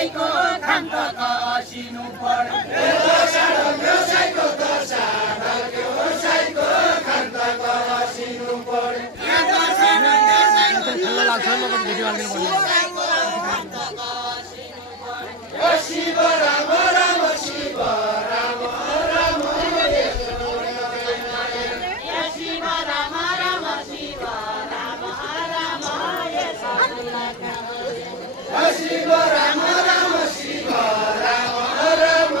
व्यवसायको खान्त कसिनु पर्यो व्यवसायको दशा व्यवसायको खान्त कसिनु पर्यो शिव राम राम शिव राम राम शिव राम राम शिव राम राम शिव राम राम शिव राम राम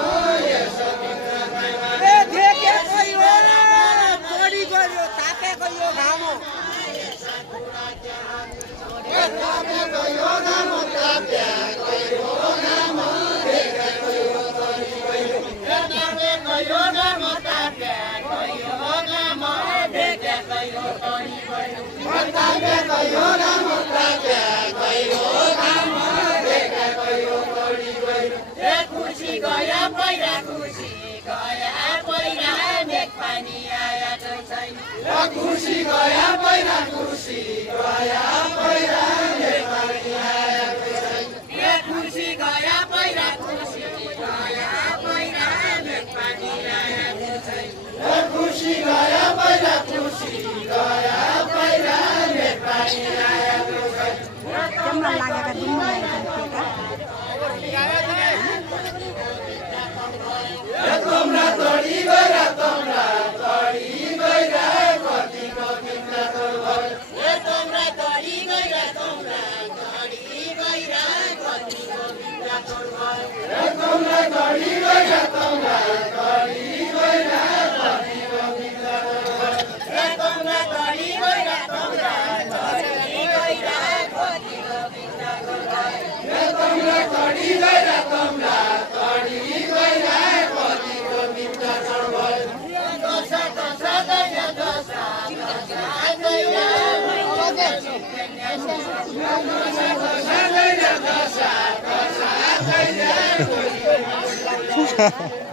खुसी गया पहिला खुसी गया पहिला मेघ पानी आया छैन खुसी गया पहिला खुसी गया पहिला मेघ पानी आया छैन खुसी गया पहिला खुसी गया पहिला मेघ पानी आया छैन खुसी गया पहिला खुसी गया पहिला मेघ पानी आया छैन कमरा लागेका दिनमा तम्रा तडी गइरा तम्रा तडी गइरा कतिको बिन्दा तोर भयो तम्रा तडी गइरा तम्रा तडी गइरा कतिको बिन्दा तोर भयो तम्रा तडी गइरा तम्रा तडी गइरा कतिको बिन्दा तोर भयो तम्रा तडी गइरा तम्रा तडी गइरा कतिको बिन्दा तोर भयो तम्रा तडी गइरा तम्रा तडी गइरा Ha ha ha.